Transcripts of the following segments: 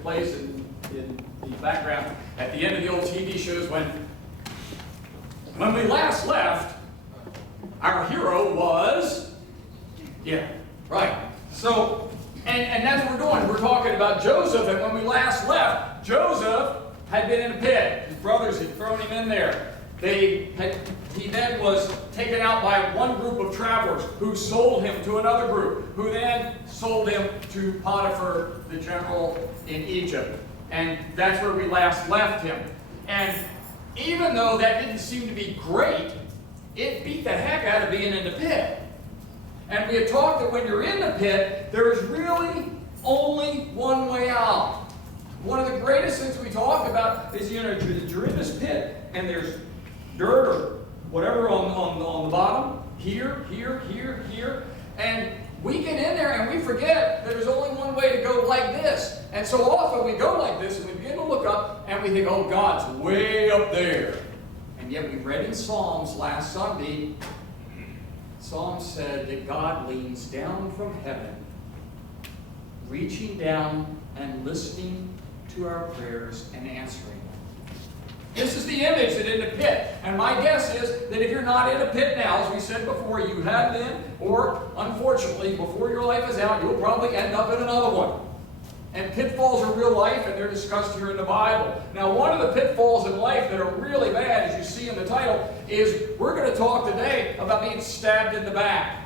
that plays in the background at the end of the old TV shows when we last left, our hero was, yeah, right. So, and that's what we're doing. We're talking about Joseph, and when we last left, Joseph had been in a pit. His brothers had thrown him in there. He then was taken out by one group of travelers who sold him to another group, who then sold him to Potiphar, the general in Egypt. And that's where we last left him. And even though that didn't seem to be great, it beat the heck out of being in the pit. And we had talked that when you're in the pit, there is really only one way out. One of the greatest things we talked about is, you're in this pit, and there's dirt or whatever on the bottom, here, and we get in there and we forget that there's only one way to go like this. And so often we go like this and we begin to look up and we think, oh, God's way up there. And yet we read in Psalms last Sunday, Psalms said that God leans down from heaven, reaching down and listening to our prayers and answering them. This is the image that in the pit. And my guess is that if you're not in a pit now, as we said before, you have been, or unfortunately, before your life is out, you'll probably end up in another one. And pitfalls are real life, and they're discussed here in the Bible. Now, one of the pitfalls in life that are really bad, as you see in the title, is we're going to talk today about being stabbed in the back.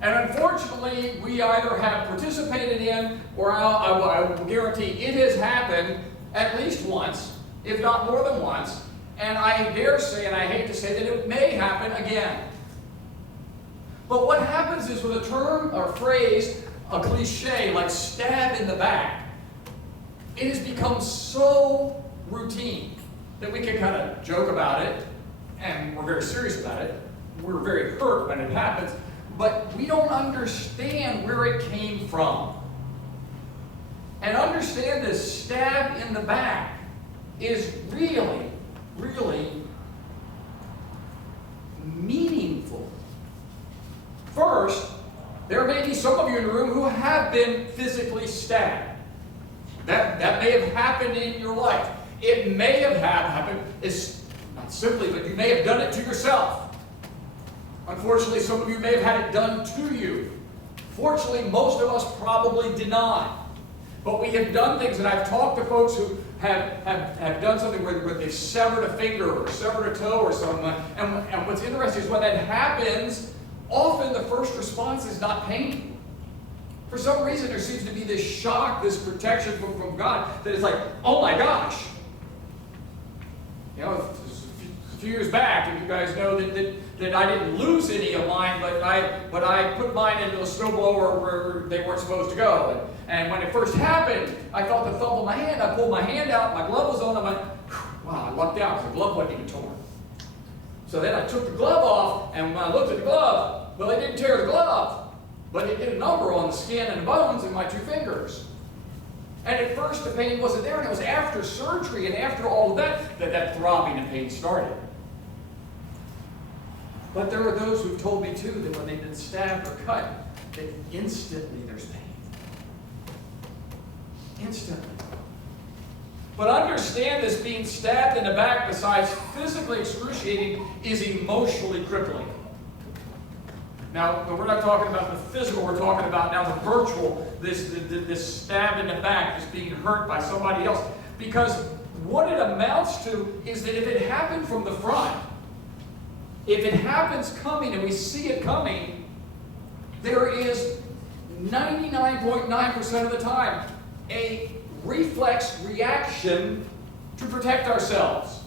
And unfortunately, we either have participated in, or I will guarantee it has happened at least once, if not more than once, and I dare say, and I hate to say, that it may happen again. But what happens is, with a term or phrase, a cliche like stab in the back, it has become so routine that we can kind of joke about it, and we're very serious about it. We're very hurt when it happens, but we don't understand where it came from. And understand this stab in the back is really, really meaningful. First, there may be some of you in the room who have been physically stabbed. That may have happened in your life. It may have happened, it's not simply, but you may have done it to yourself. Unfortunately, some of you may have had it done to you. Fortunately, most of us probably did not. But we have done things, and I've talked to folks who have done something where they've severed a finger or severed a toe or something. And what's interesting is when that happens, often the first response is not pain. For some reason, there seems to be this shock, this protection from God, that it's like, oh my gosh. You know, a few years back, if you guys know that I didn't lose any of mine, but I put mine into a snowblower where they weren't supposed to go. And when it first happened, I felt the thump of my hand. I pulled my hand out, my glove was on, I went, wow, I lucked out because the glove wasn't even torn. So then I took the glove off, and when I looked at the glove, well, it didn't tear the glove, but it did a number on the skin and the bones in my two fingers. And at first the pain wasn't there, and it was after surgery and after all of that throbbing and pain started. But there are those who've told me too that when they've been stabbed or cut, that instantly there's pain. Instantly. But understand this, being stabbed in the back, besides physically excruciating, is emotionally crippling. Now, we're not talking about the physical, we're talking about now the virtual, this stab in the back, this being hurt by somebody else. Because what it amounts to is that if it happened from the front, if it happens coming and we see it coming, there is 99.9% of the time a reflex reaction to protect ourselves.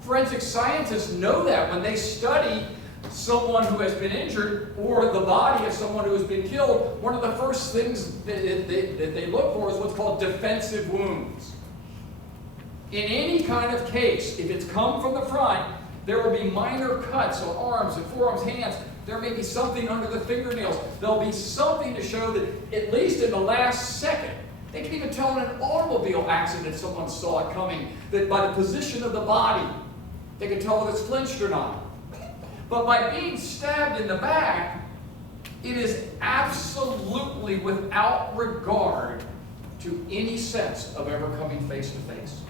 Forensic scientists know that when they study someone who has been injured or the body of someone who has been killed, one of the first things that they look for is what's called defensive wounds. In any kind of case, if it's come from the front, there will be minor cuts on arms and forearms, hands. There may be something under the fingernails. There'll be something to show that, at least in the last second, they can even tell in an automobile accident someone saw it coming, that by the position of the body, they can tell if it's flinched or not. But by being stabbed in the back, It is absolutely without regard to any sense of ever coming face to face.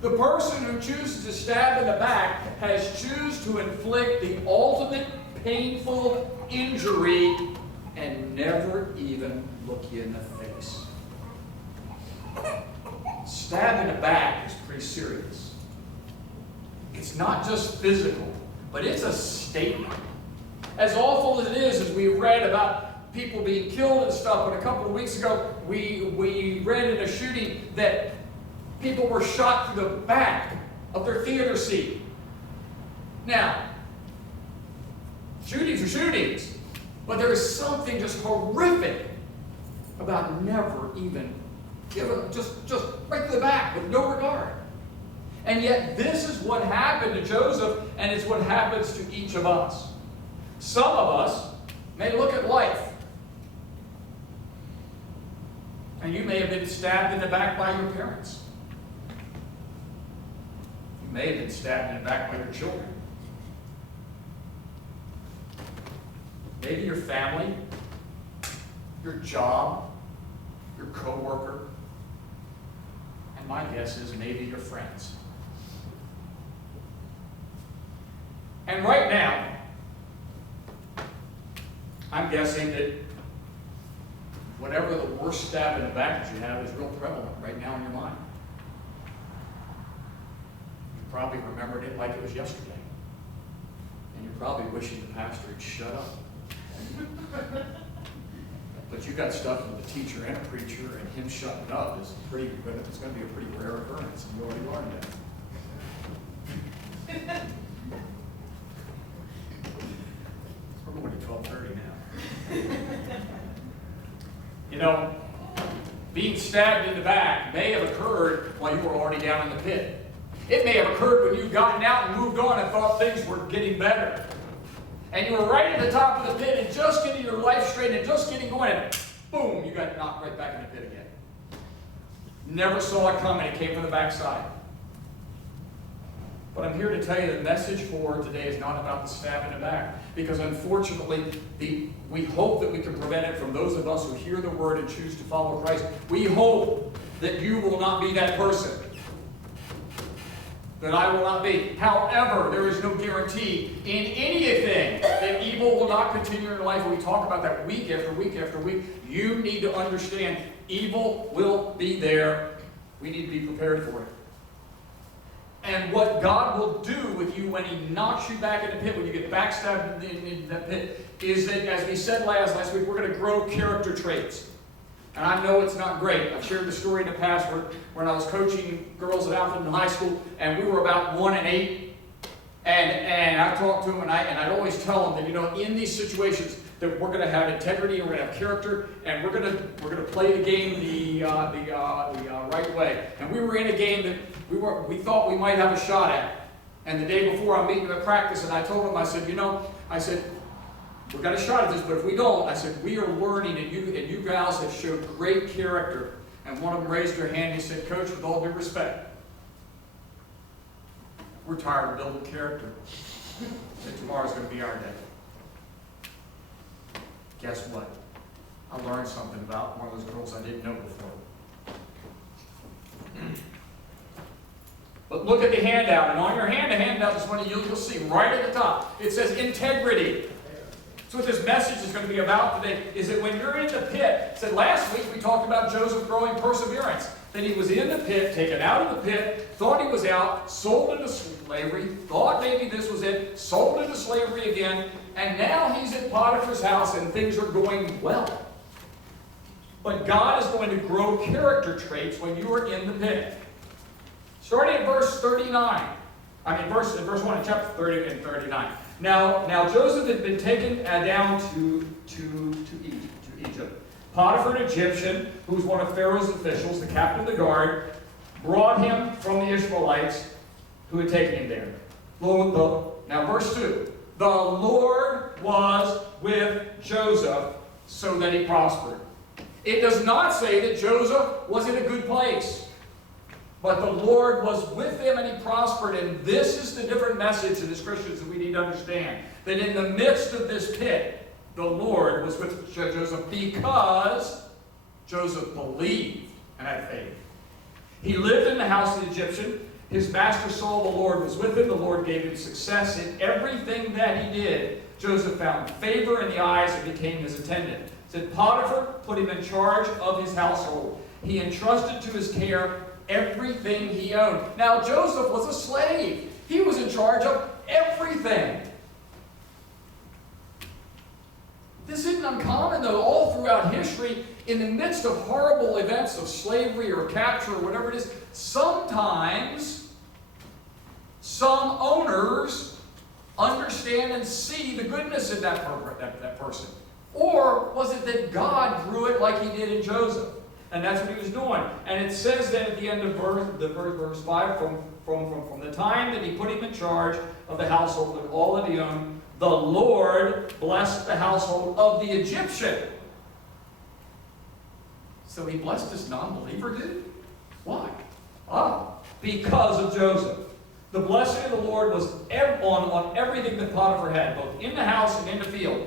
The person who chooses to stab in the back has chosen to inflict the ultimate painful injury and never even look you in the face. Stab in the back is pretty serious. It's not just physical, but it's a statement. As awful as it is, as we read about people being killed and stuff, but a couple of weeks ago we read in a shooting that people were shot through the back of their theater seat. Now, shootings are shootings, but there is something just horrific about never even giving, just right to the back with no regard. And yet this is what happened to Joseph, and it's what happens to each of us. Some of us may look at life, and you may have been stabbed in the back by your parents. You may have been stabbed in the back by your children. Maybe your family, your job, your coworker, and my guess is maybe your friends. And right now, I'm guessing that whatever the worst stab in the back that you have is real prevalent right now in your mind. You probably remembered it like it was yesterday. And you're probably wishing the pastor had shut up. But you got stuff with a teacher and a preacher, and him shutting up is it's going to be a pretty rare occurrence, and you already learned that. We're going to 12:30 now. You know, being stabbed in the back may have occurred while you were already down in the pit. It may have occurred when you'd gotten out and moved on and thought things were getting better. And you were right at the top of the pit and just getting your life straight and just getting going, and boom, you got knocked right back in the pit again. Never saw it coming. It came from the backside. But I'm here to tell you the message for today is not about the stab in the back. Because unfortunately, we hope that we can prevent it from those of us who hear the word and choose to follow Christ. We hope that you will not be that person. That I will not be. However, there is no guarantee in anything that evil will not continue in your life. We talk about that week after week after week. You need to understand evil will be there. We need to be prepared for it. And what God will do with you when He knocks you back in the pit, when you get backstabbed in that pit, is that, as we said last week, we're going to grow character traits. And I know it's not great. I've shared the story in the past when I was coaching girls at Alpha High School, and we were about 1 and 8. And I talked to them, and I'd always tell them that, you know, in these situations, that we're going to have integrity, and we're going to have character, and we're going to play the game the right way. And we were in a game that we thought we might have a shot at. And the day before, I'm meeting them at practice, and I told them, I said, we've got a shot at this, but if we don't, I said, we are learning, and you guys have showed great character. And one of them raised their hand, and he said, Coach, with all due respect, we're tired of building character. And tomorrow's going to be our day. Guess what? I learned something about one of those girls I didn't know before. But look at the handout, and on your handout this morning, you'll see right at the top, it says integrity. So what this message is going to be about today is that when you're in the pit, said last week we talked about Joseph growing perseverance. That he was in the pit, taken out of the pit, thought he was out, sold into slavery, thought maybe this was it, sold into slavery again, and now he's at Potiphar's house and things are going well. But God is going to grow character traits when you are in the pit. Starting at verse 39. Verse 1 in chapter 30 and 39. Now Joseph had been taken down to Egypt. Potiphar, an Egyptian, who was one of Pharaoh's officials, the captain of the guard, brought him from the Ishmaelites who had taken him there. Now verse 2. The Lord was with Joseph so that he prospered. It does not say that Joseph was in a good place. But the Lord was with him and he prospered. And this is the different message that as Christians that we need to understand. That in the midst of this pit, the Lord was with Joseph because Joseph believed and had faith. He lived in the house of the Egyptian. His master saw the Lord was with him. The Lord gave him success in everything that he did. Joseph found favor in the eyes and became his attendant. It said Potiphar put him in charge of his household. He entrusted to his care everything he owned. Now Joseph was a slave. He was in charge of everything. This isn't uncommon, though, all throughout history, in the midst of horrible events of slavery or capture or whatever it is, sometimes some owners understand and see the goodness in that person. Or was it that God grew it like he did in Joseph? And that's what he was doing. And it says then at the end of verse 5, from the time that he put him in charge of the household and all that he owned, the Lord blessed the household of the Egyptian. So he blessed this non-believer dude? Why? Because of Joseph. The blessing of the Lord was on everything that Potiphar had, both in the house and in the field.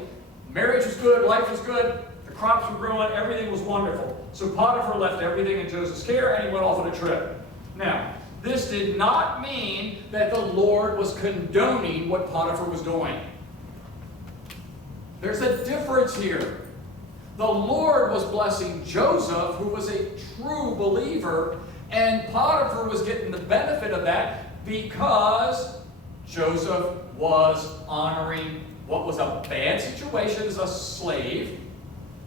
Marriage was good, life was good, the crops were growing, everything was wonderful. So Potiphar left everything in Joseph's care and he went off on a trip. Now, this did not mean that the Lord was condoning what Potiphar was doing. There's a difference here. The Lord was blessing Joseph, who was a true believer, and Potiphar was getting the benefit of that because Joseph was honoring what was a bad situation as a slave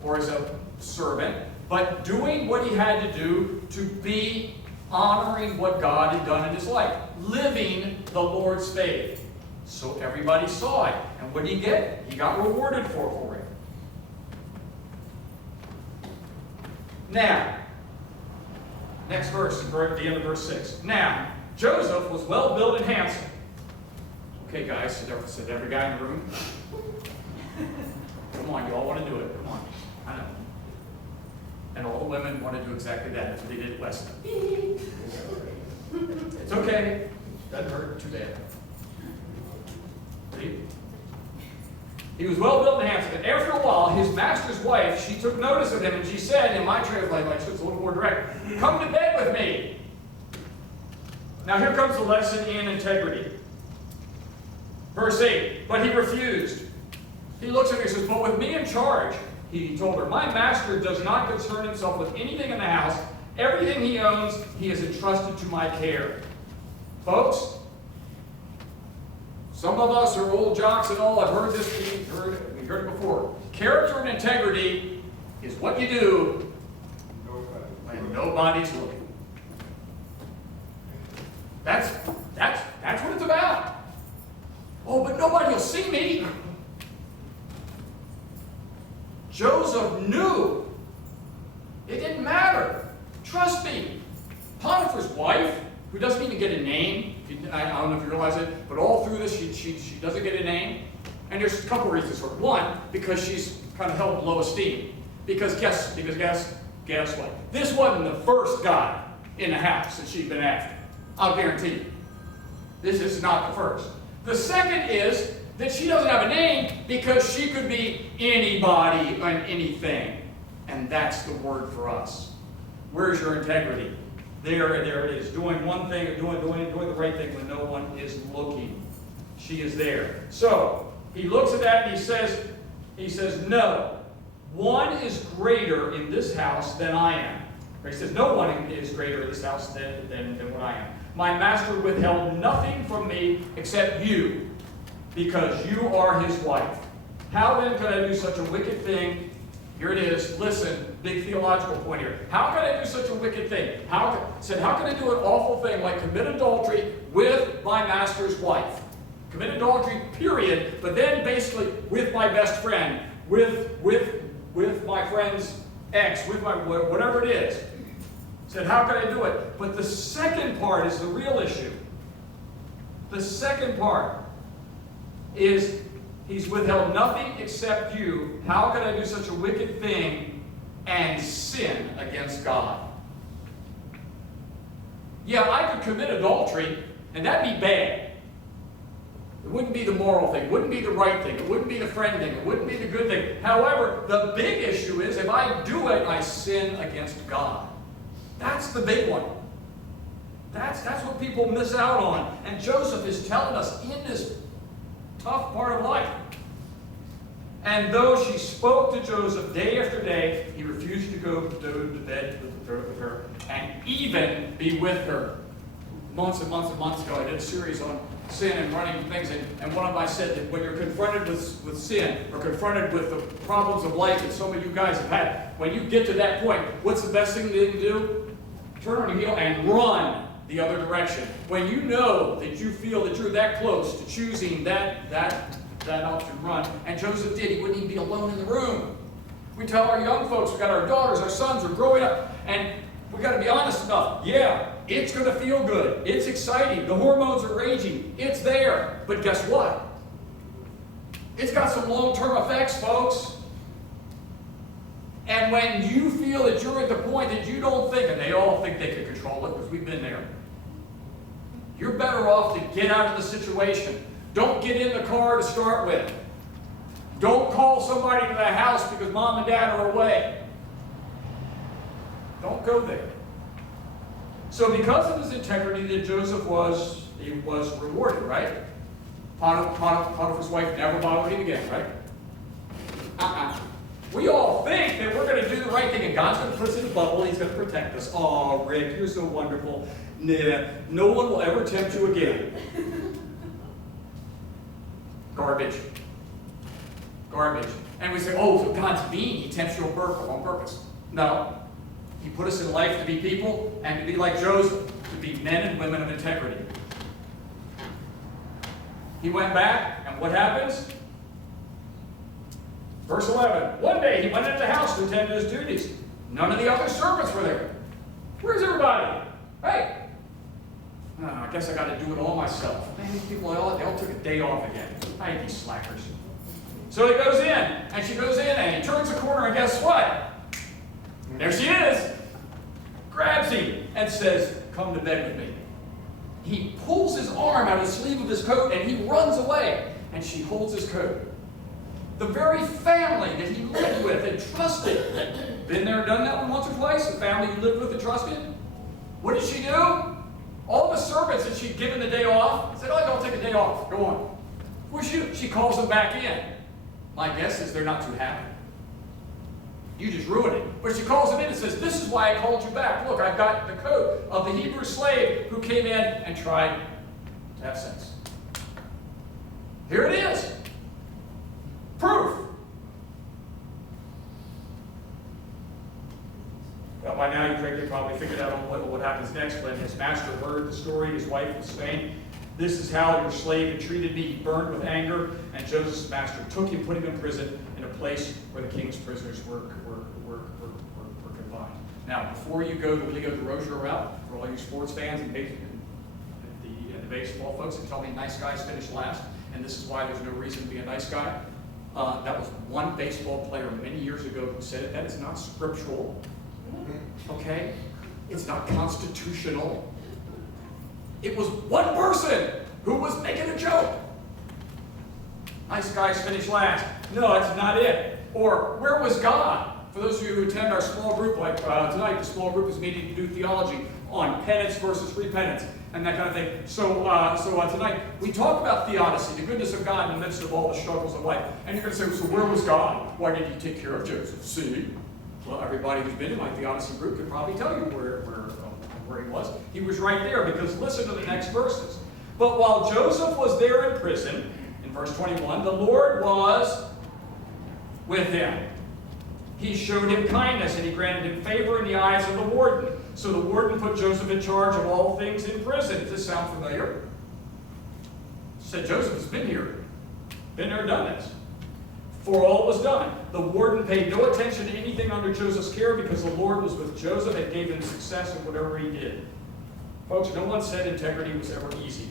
or as a servant, but doing what he had to do to be honoring what God had done in his life, living the Lord's faith. So everybody saw it. And what did he get? He got rewarded for it. Now, next verse, at the end of verse 6. Now, Joseph was well built and handsome. Okay, guys, said every guy in the room. Come on, you all want to do it. Come on. I know. And all the women want to do exactly that. That's what they did last time. It's okay. Doesn't hurt too bad. See? He was well built and handsome. And after a while, his master's wife, she took notice of him, and she said, in my translation, like it's a little more direct, "Come to bed with me." Now here comes the lesson in integrity. Verse 8, but he refused. He looks at me and says, "But with me in charge," he told her, "my master does not concern himself with anything in the house. Everything he owns, he has entrusted to my care." Folks, some of us are old jocks and all. I've heard this, we heard it before. Character and integrity is what you do when nobody's looking. That's what it's about. Oh, but nobody will see me. Joseph knew. It didn't matter. Trust me. Potiphar's wife, who doesn't even get a name, I don't know if you realize it, but all through this, she doesn't get a name. And there's a couple reasons for it. One, because she's kind of held in low esteem. Because guess what? This wasn't the first guy in the house that she'd been after. I'll guarantee you. This is not the first. The second is that she doesn't have a name because she could be anybody and anything. And that's the word for us. Where's your integrity? There it is. Doing one thing, doing the right thing when no one is looking. She is there. So he looks at that and he says, no, one is greater in this house than I am. Or he says, no one is greater in this house than what I am. My master withheld nothing from me except you, because you are his wife. How then could I do such a wicked thing? Here it is. Listen, big theological point here. How could I do such a wicked thing? How could I do an awful thing like commit adultery with my master's wife? Commit adultery, period. But then basically with my best friend, with my friend's ex, with my whatever it is. Said, how could I do it? But the second part is the real issue. The second part is he's withheld nothing except you. How could I do such a wicked thing and sin against God? Yeah, I could commit adultery, and that'd be bad. It wouldn't be the moral thing. It wouldn't be the right thing. It wouldn't be the friend thing. It wouldn't be the good thing. However, the big issue is if I do it, I sin against God. That's the big one. That's what people miss out on. And Joseph is telling us in this tough part of life. And though she spoke to Joseph day after day, he refused to go to bed with her and even be with her. Months and months and months ago, I did a series on sin and running things, and one of them I said that when you're confronted with sin or confronted with the problems of life that some of you guys have had, when you get to that point, what's the best thing to do? Turn on your heel and run the other direction. When you know that you feel that you're that close to choosing that option, run. And Joseph did. He wouldn't even be alone in the room. We tell our young folks, we got our daughters, our sons are growing up, and we got to be honest enough. Yeah, it's going to feel good. It's exciting. The hormones are raging. It's there. But guess what? It's got some long-term effects, folks. And when you feel that you're at the point that you don't think, and they all think they can control it because we've been there, you're better off to get out of the situation. Don't get in the car to start with. Don't call somebody to the house because mom and dad are away. Don't go there. So because of his integrity that Joseph was rewarded, right? Potiphar's wife never bothered him again, right? We all think that we're going to do the right thing and God's going to put us in a bubble and he's going to protect us. Oh, Rick, you're so wonderful. Nah, no one will ever tempt you again. Garbage. Garbage. And we say, oh, so God's mean. He tempts you on purpose. No. He put us in life to be people and to be like Joseph, to be men and women of integrity. He went back, and what happens? Verse 11. One day he went into the house to attend to his duties. None of the other servants were there. Where's everybody? Hey. Oh, I guess I got to do it all myself. Man, these people, they all took a day off again. I hate these slackers. So he goes in, and she goes in, and he turns the corner, and guess what? There she is. Grabs him and says, come to bed with me. He pulls his arm out of the sleeve of his coat, and he runs away. And she holds his coat. The very family that he lived with and trusted. Been there, done that one once or twice? The family you lived with and trusted? What did she do? All the servants that she'd given the day off said, oh, don't take a day off. Go on. Where's you? She calls them back in. My guess is they're not too happy. You just ruined it. But she calls them in and says, this is why I called you back. Look, I've got the coat of the Hebrew slave who came in and tried to have sex. Here it is. Proof. Well, by now you probably figured out what happens next. When his master heard the story, his wife was slain. This is how your slave had treated me. He burned with anger, and Joseph's master took him, put him in prison in a place where the king's prisoners were confined. Now, before you go the Rozier route, for all you sports fans and the baseball folks that tell me nice guys finish last, and this is why there's no reason to be a nice guy. That was one baseball player many years ago who said it. That is not scriptural. Okay? It's not constitutional. It was one person who was making a joke. Nice guys finish last. No, that's not it. Or, where was God? For those of you who attend our small group, like tonight, the small group is meeting to do theology on penance versus repentance and that kind of thing. So tonight, we talk about theodicy, the goodness of God in the midst of all the struggles of life. And you're going to say, so where was God? Why did he take care of Joseph? See? Well, everybody who's been in my theodicy group can probably tell you where he was. He was right there, because listen to the next verses. But while Joseph was there in prison, in verse 21, the Lord was with him. He showed him kindness, and he granted him favor in the eyes of the warden. So the warden put Joseph in charge of all things in prison. Does this sound familiar? He said, Joseph has been here. Been there, done this. For all was done. The warden paid no attention to anything under Joseph's care, because the Lord was with Joseph and gave him success in whatever he did. Folks, no one said integrity was ever easy.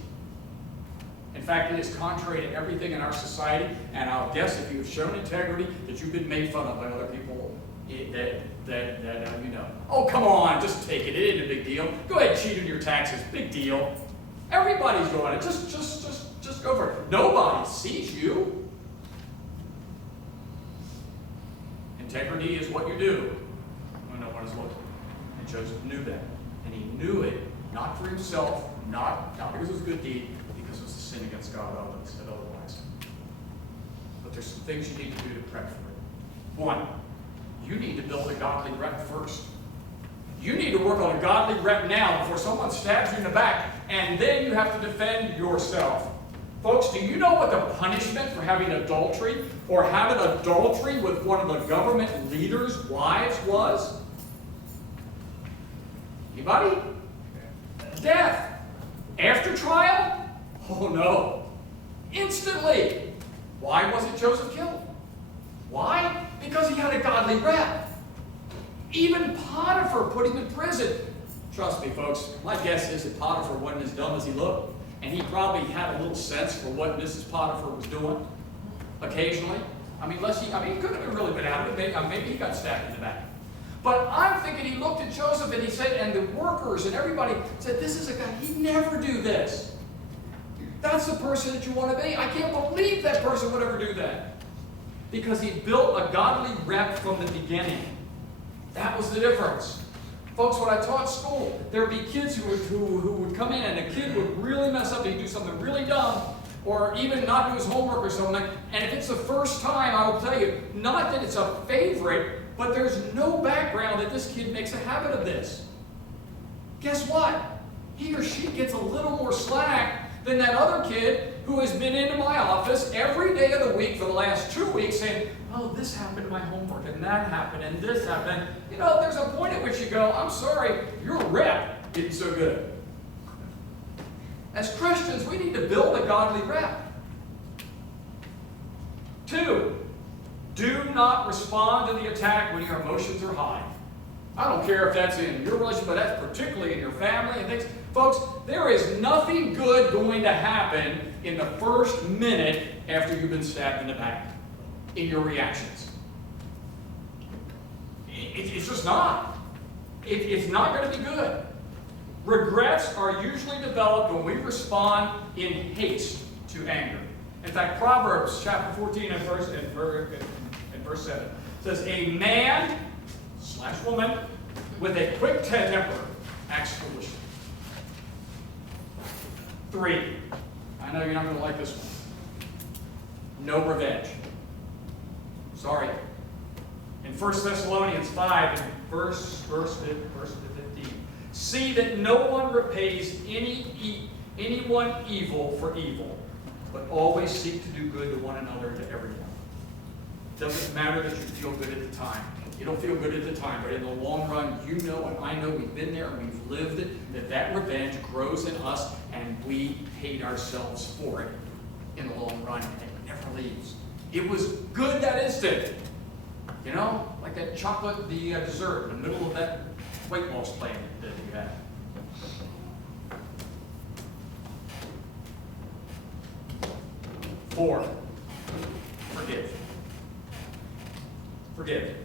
In fact, it is contrary to everything in our society, and I'll guess if you've shown integrity that you've been made fun of by other people that you know. Oh, come on, just take it. It ain't a big deal. Go ahead and cheat on your taxes. Big deal. Everybody's doing it. Just Just go for it. Nobody sees you. Integrity is what you do when no one is looking. And Joseph knew that. And he knew it, not for himself, not because it was a good deed, because it was a sin against God, said otherwise. But there's some things you need to do to prep for it. One, you need to build a godly rep first. You need to work on a godly rep now before someone stabs you in the back, and then you have to defend yourself. Folks, do you know what the punishment for having adultery or having adultery with one of the government leaders' wives was? Anybody? Death. After trial? Oh no. Instantly. Why wasn't Joseph killed? Why? Because he had a godly rep. Even Potiphar put him in prison. Trust me, folks, my guess is that Potiphar wasn't as dumb as he looked. And he probably had a little sense for what Mrs. Potiphar was doing occasionally. He could have been really been out of it. Maybe he got stabbed in the back. But I'm thinking he looked at Joseph and he said, and the workers and everybody said, this is a guy, he'd never do this. That's the person that you want to be. I can't believe that person would ever do that. Because he built a godly rep from the beginning. That was the difference. Folks, when I taught school, there would be kids who would come in and a kid would really mess up, he'd do something really dumb, or even not do his homework or something. And if it's the first time, I will tell you, not that it's a favorite, but there's no background that this kid makes a habit of this. Guess what? He or she gets a little more slack than that other kid who has been into my office every day of the week for the last 2 weeks saying, oh, this happened in my homework, and that happened, and this happened. You know, there's a point at which you go, I'm sorry, your rep isn't so good. As Christians, we need to build a godly rep. 2, do not respond to the attack when your emotions are high. I don't care if that's in your relationship, but that's particularly in your family and things. Folks, there is nothing good going to happen in the first minute after you've been stabbed in the back in your reactions. It's just not. It's not going to be good. Regrets are usually developed when we respond in haste to anger. In fact, Proverbs chapter 14 and verse 7 says, a man / woman with a quick temper acts foolishly. 3, I know you're not going to like this one. No revenge. Sorry. In 1 Thessalonians 5, in verse 15, see that no one repays anyone evil for evil, but always seek to do good to one another and to everyone. It doesn't matter that you feel good at the time. You don't feel good at the time, but in the long run, you know and I know we've been there and we've lived it, that revenge grows in us and we hate ourselves for it in the long run, and it never leaves. It was good that instant. You know, like that chocolate, the dessert in the middle of that weight loss plan that you had. 4, forgive. Forgive.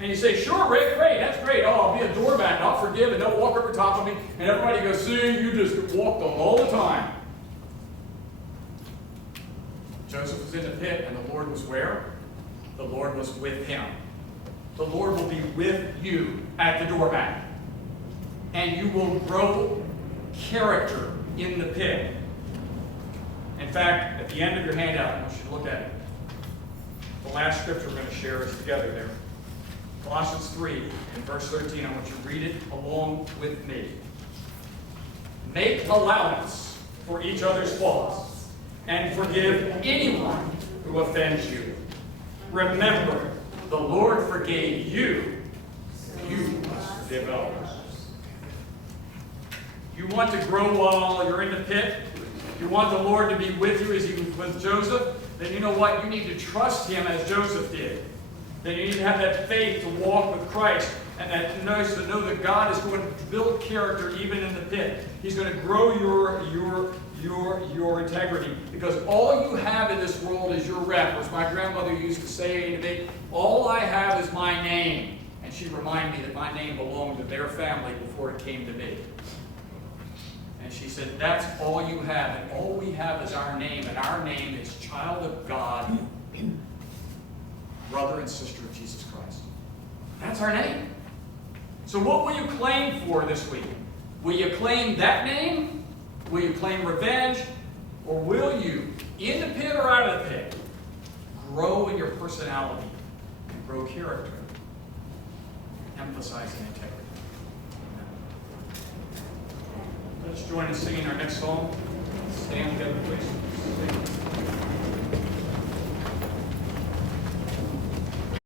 And you say, sure, Rick, great, that's great. Oh, I'll be a doormat and I'll forgive and they'll walk over top of me. And everybody goes, see, you just walked them all the time. Joseph was in the pit and the Lord was where? The Lord was with him. The Lord will be with you at the doormat. And you will grow character in the pit. In fact, at the end of your handout, I want you to look at it. The last scripture we're going to share is together there. Colossians 3, in verse 13. I want you to read it along with me. Make allowance for each other's faults and forgive anyone who offends you. Remember, the Lord forgave you. You must forgive others. You want to grow while you're in the pit? You want the Lord to be with you as he was with Joseph? Then you know what? You need to trust him as Joseph did. Then you need to have that faith to walk with Christ and that to know that God is going to build character even in the pit. He's going to grow your integrity, because all you have in this world is your rep. As my grandmother used to say to me, all I have is my name. And she reminded me that my name belonged to their family before it came to me. And she said, that's all you have, and all we have is our name, and our name is child of God, brother and sister of Jesus Christ. That's our name. So what will you claim for this week? Will you claim that name? Will you claim revenge? Or will you, in the pit or out of the pit, grow in your personality and grow character, emphasizing integrity? Let's join in singing our next song. Stand together, please. Sing.